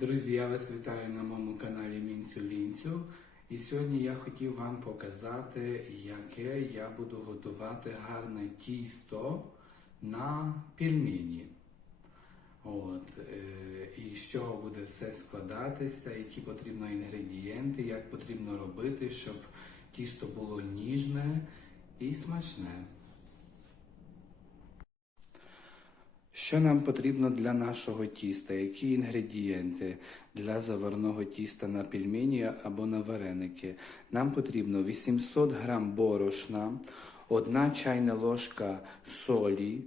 Друзі, я вас вітаю на моєму каналі Мінцю Лінцю. І сьогодні я хотів вам показати, яке я буду готувати гарне тісто на пельмені. От, е, і з чого буде все складатися, які потрібно інгредієнти, як потрібно робити, щоб тісто було ніжне і смачне. Що нам потрібно для нашого тіста? Які інгредієнти для заварного тіста на пельмені або на вареники? Нам потрібно 800 грам борошна, 1 чайна ложка солі,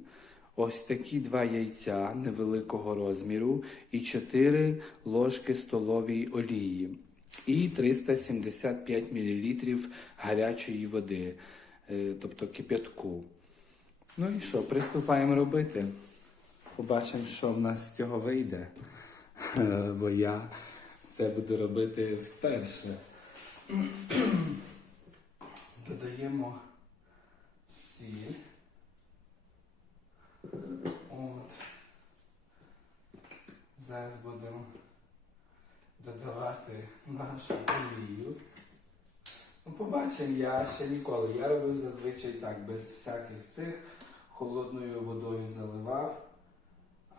ось такі два яйця невеликого розміру і 4 ложки столової олії. І 375 мл гарячої води, е, тобто кип'ятку. Ну і що, приступаємо робити. Побачимо, що в нас з цього вийде. Е, Бо я це буду робити вперше. Додаємо сіль. От. Зараз будемо додавати нашу олію. Ну, побачимо, я ще ніколи. Я робив зазвичай так, без всяких цих. Холодною водою заливав.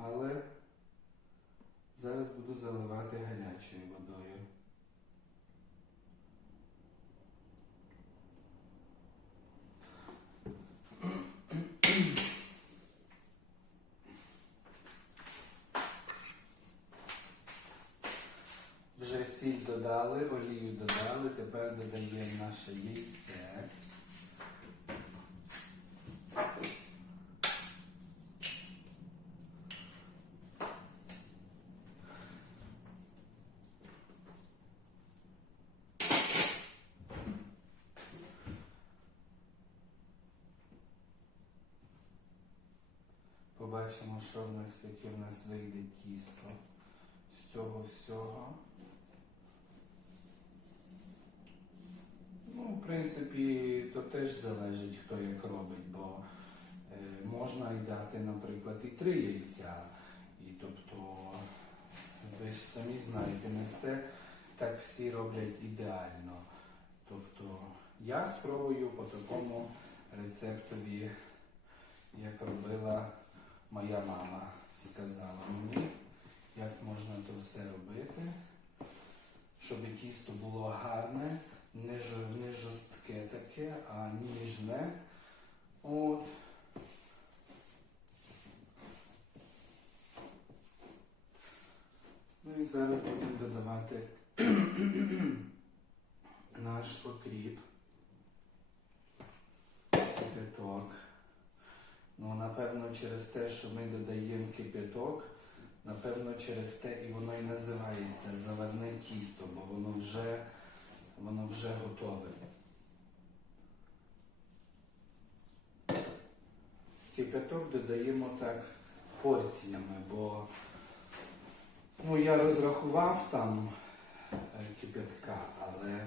Але зараз буду заливати гарячою водою. Вже сіль додали, олію додали, тепер додаємо наше яйце. Побачимо, що в нас яке в нас вийде тісто з цього всього. Ну, в принципі, то теж залежить, хто як робить, бо е, можна й дати, наприклад, і три яйця. І тобто, ви ж самі знаєте, не все так всі роблять ідеально. Тобто, я спробую по такому рецептові, як робила моя мама, сказала мені, як можна то все робити, щоб тісто було гарне, не, жор- не жорстке таке, а ніжне. От. Ну і зараз будемо додавати наш окріп, кипяток. Ну, напевно, через те, що ми додаємо кипяток, напевно, через те і воно і називається заварне тісто, бо воно вже, воно вже готове. Кипяток додаємо так порціями, бо ну, я розрахував там е, кипятка, але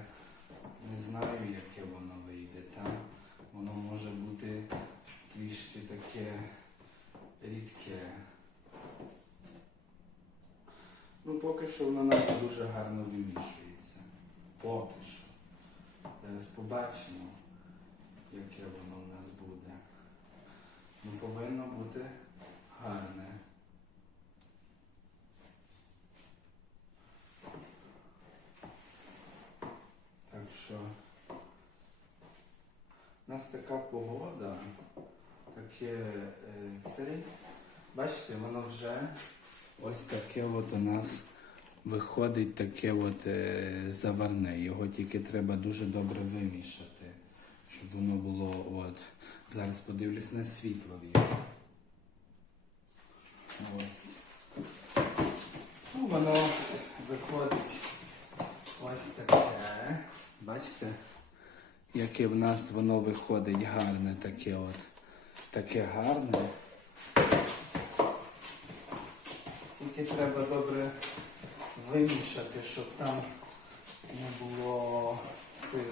не знаю, яке воно вийде. Там воно може бути трішки таке рідке. Ну, поки що воно нам дуже гарно вимішується. Поки що. Зараз побачимо, яке воно в нас буде. Ну, повинно бути гарне. Так що у нас така погода, таке е, цей. Бачите, воно вже ось таке от у нас виходить таке от е, заварне. Його тільки треба дуже добре вимішати, щоб воно було от. Зараз подивлюсь на світло в його. Ось. Ну, воно виходить ось таке. Бачите? яке в нас воно виходить гарне таке от. Таке гарне. Тільки треба добре вимішати, щоб там не було цих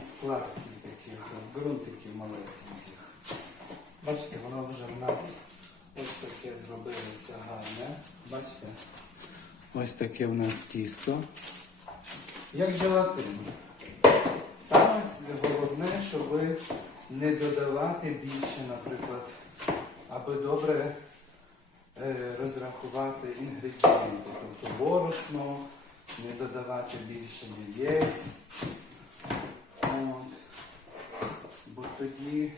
складків таких, ґрунтиків малесеньких. Бачите, воно вже в нас ось таке зробилося гарне. Бачите? Ось таке у нас тісто. Як желатин. Саме головне, щоб не додавати більше, наприклад, аби добре е, розрахувати інгредієнти. Тобто борошно, не додавати більше яєць. От. Бо тоді,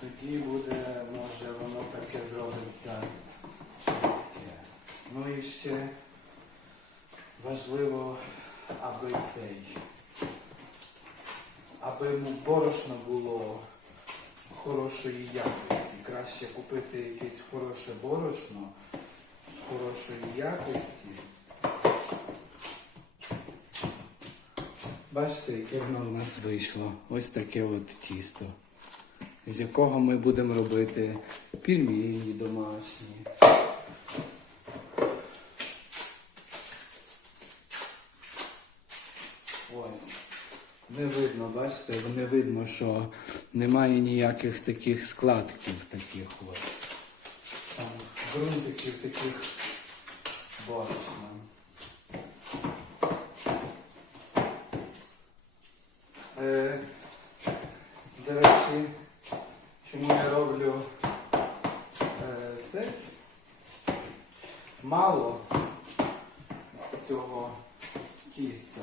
тоді буде, може, воно таке зробиться. Ну і ще важливо, аби цей, аби йому борошно було хорошої якості. Краще купити якесь хороше борошно з хорошої якості. Бачите, яке воно в нас вийшло. Ось таке от тісто, з якого ми будемо робити пельмені домашні. Ось. Не видно, бачите, не видно, що немає ніяких таких складків таких от. Там ґрунтиків таких борошна. Е, до речі, чому я роблю е, це? Мало цього тістя.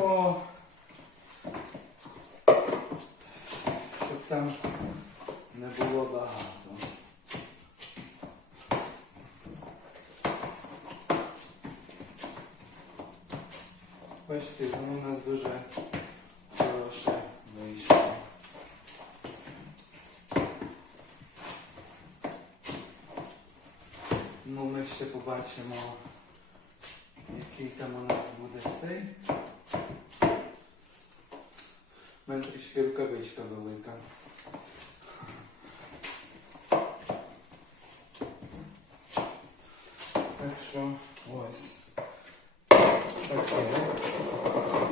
О, щоб там не було багато. Бачите, воно у нас дуже хороше вийшло. Ну, ми ще побачимо, який там у нас буде цей. У мене трішки рукавичка велика. Так що ось.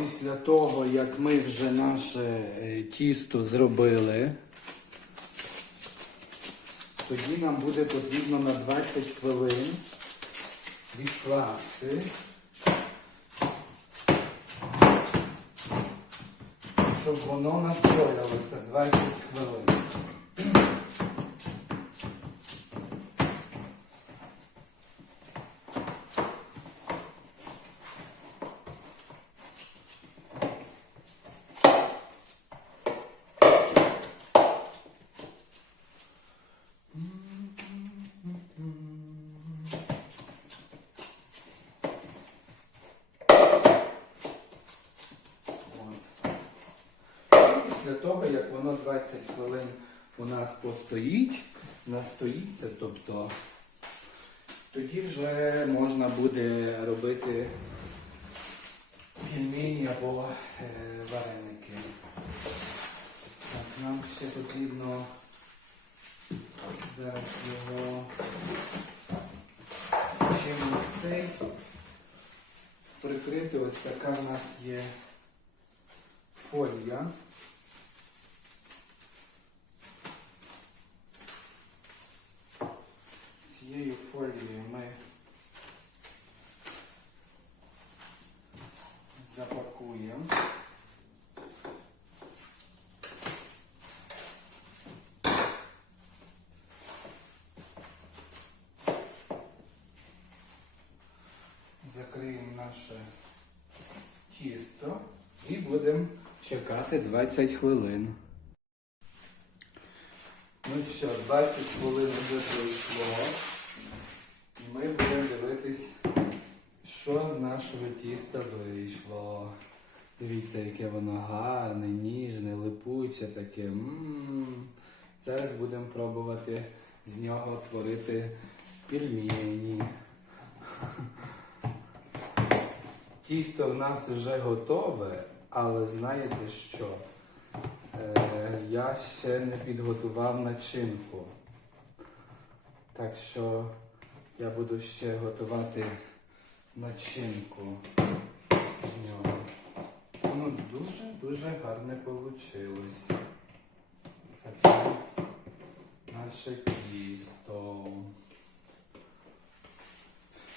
Після того, як ми вже наше е, тісто зробили, тоді нам буде потрібно на 20 хвилин відкласти. Воно настоялося 20 хвилин. От. І Після того, як воно 20 хвилин у нас постоїть, настоїться, тобто тоді вже можна буде робити пельмені або е, вареники. Так, нам ще потрібно зараз його чимось цей прикрити. Ось така в нас є фолія. Цією фолією ми запакуємо. Закриємо наше тісто і будемо чекати 20 хвилин. Ну що, 20 хвилин вже пройшло. І ми будемо дивитись, що з нашого тіста вийшло. Дивіться, яке воно гарне, ніжне, липуче таке. М-м-м. Зараз будемо пробувати з нього творити пельмені. Тісто в нас вже готове, але знаєте що? Е, я ще не підготував начинку. Так що я буду ще готувати начинку дуже-дуже гарне вийшло. Наше тісто.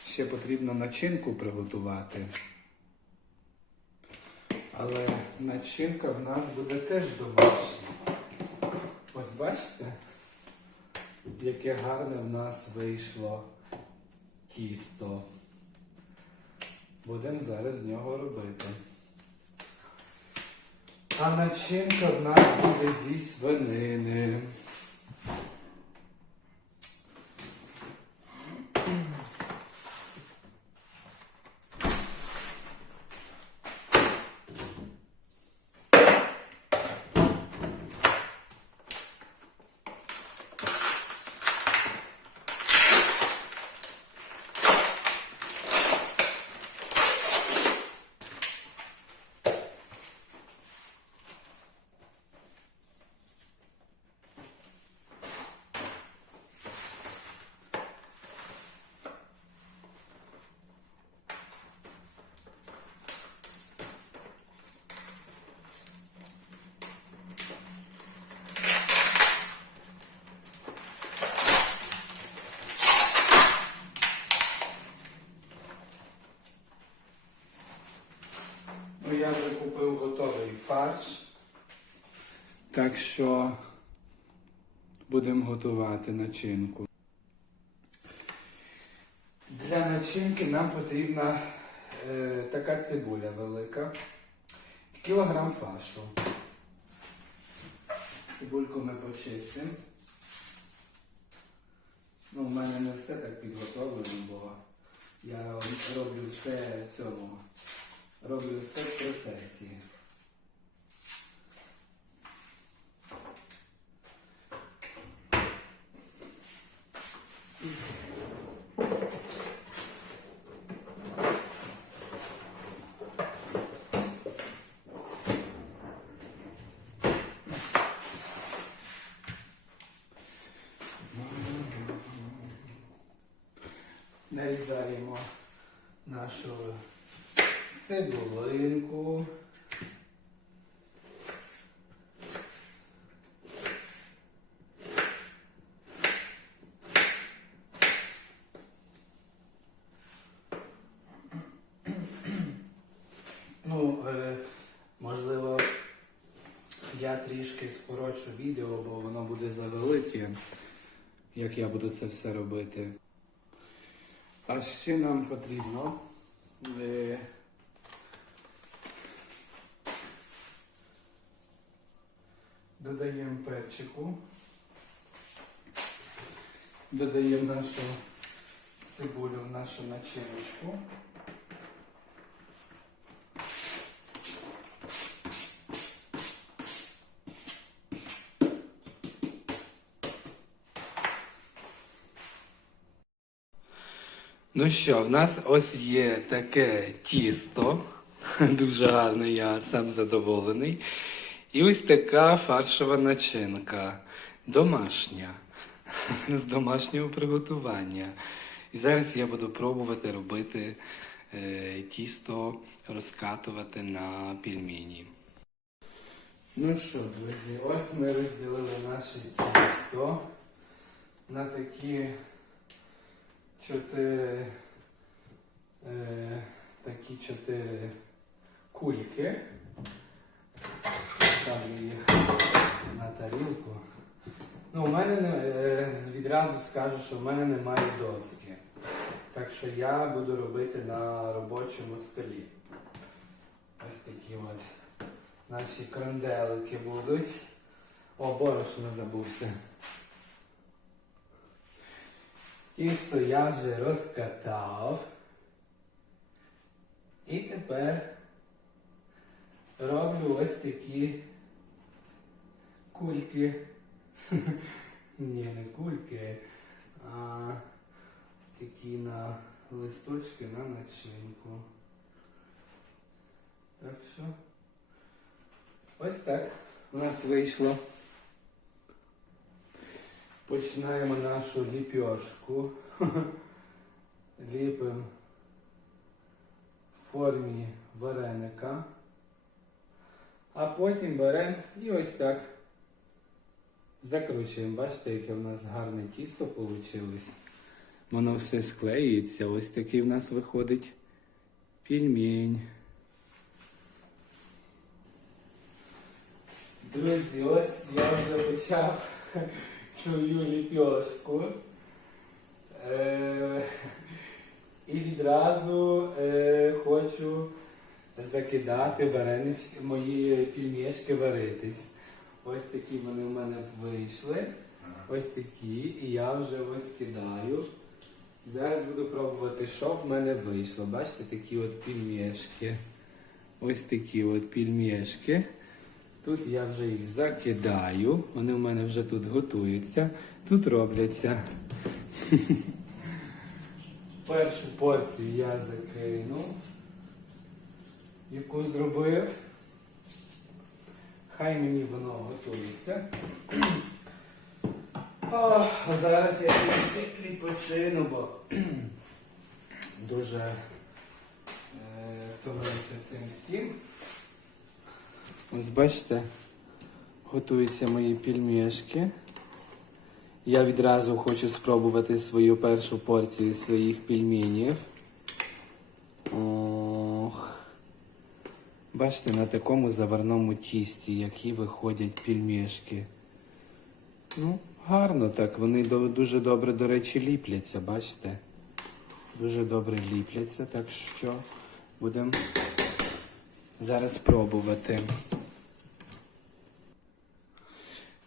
Ще потрібно начинку приготувати. Але начинка в нас буде теж домашня. Ось бачите, яке гарне в нас вийшло тісто. Будемо зараз з нього робити. А начинка в нас буде зі свинини. Ну, я вже купив готовий фарш. Так що будемо готувати начинку. Для начинки нам потрібна е, така цибуля велика, кілограм фаршу. Цибульку ми почистимо. Ну, в мене не все так підготовлено, бо я роблю все в цьому. Роблю все в процесі. Нарізаємо нашу цибулинку. Ну, е, можливо, я трішки скорочу відео, бо воно буде завелике, як я буду це все робити. А ще нам потрібно е, додаємо перчику, додаємо нашу цибулю в нашу начиночку. Ну що, в нас ось є таке тісто. Дуже гарне, я сам задоволений. І ось така фаршова начинка. Домашня. З домашнього приготування. І зараз я буду пробувати робити е, тісто, розкатувати на пельмені. Ну що, друзі, ось ми розділили наше тісто на такі чотири е, такі чотири кульки. Ставлю їх на тарілку. Ну, у мене не- е, відразу скажу, що в мене немає доски. Так що я буду робити на робочому столі. Ось такі от наші кранделики будуть. О, борошно забувся. Тісто я вже розкатав. І тепер роблю ось такі кульки. Ні, не кульки, а такі на листочки на начинку. Так що ось так у нас вийшло. Починаємо нашу ліпьошку. Ліпимо в формі вареника. А потім беремо і ось так Закручуємо, бачите, яке в нас гарне тісто вийшло. Воно все склеюється. Ось такий в нас виходить пельмень. Друзі, ось я вже почав свою ліпьошку. Е, і відразу е, хочу закидати варенички, мої пельмешки варитись. Ось такі вони в мене вийшли. Ось такі. І я вже ось кидаю. Зараз буду пробувати, що в мене вийшло. Бачите, такі от пельмешки. Ось такі от пельмешки. Тут я вже їх закидаю. Вони в мене вже тут готуються. Тут робляться. Першу порцію я закинув, яку зробив. Хай мені воно готується. О, а зараз я трішки відпочину, бо дуже е, втомився цим всім. Ось бачите, готуються мої пельмешки. Я відразу хочу спробувати свою першу порцію своїх пельменів. Ох. Бачите, на такому заварному тісті, які виходять пельмешки. Ну, гарно так. Вони дуже добре, до речі, ліпляться, бачите? Дуже добре ліпляться, так що будемо зараз пробувати.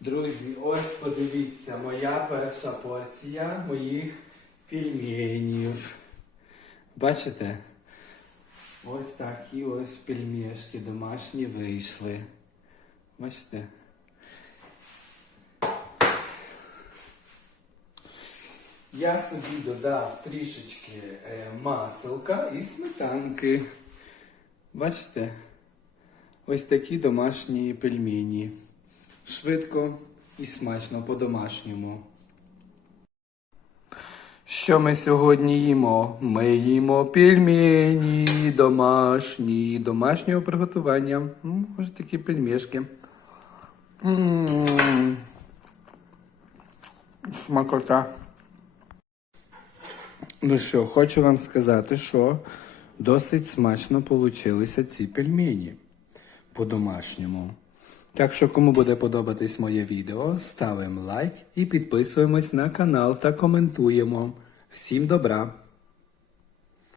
Друзі, ось подивіться, моя перша порція моїх пельменів. Бачите? Ось такі ось пельмешки домашні вийшли. Бачите? Я собі додав трішечки е, маселка і сметанки. Бачите? Ось такі домашні пельмені. Швидко і смачно по-домашньому. Що ми сьогодні їмо? Ми їмо пельмені домашні, домашнього приготування. М, Ось такі пельмешки. Смакота. Ну що, хочу вам сказати, що досить смачно получилися ці пельмені по-домашньому. Так що, кому буде подобатись моє відео, ставимо лайк і підписуємось на канал та коментуємо. Всім добра!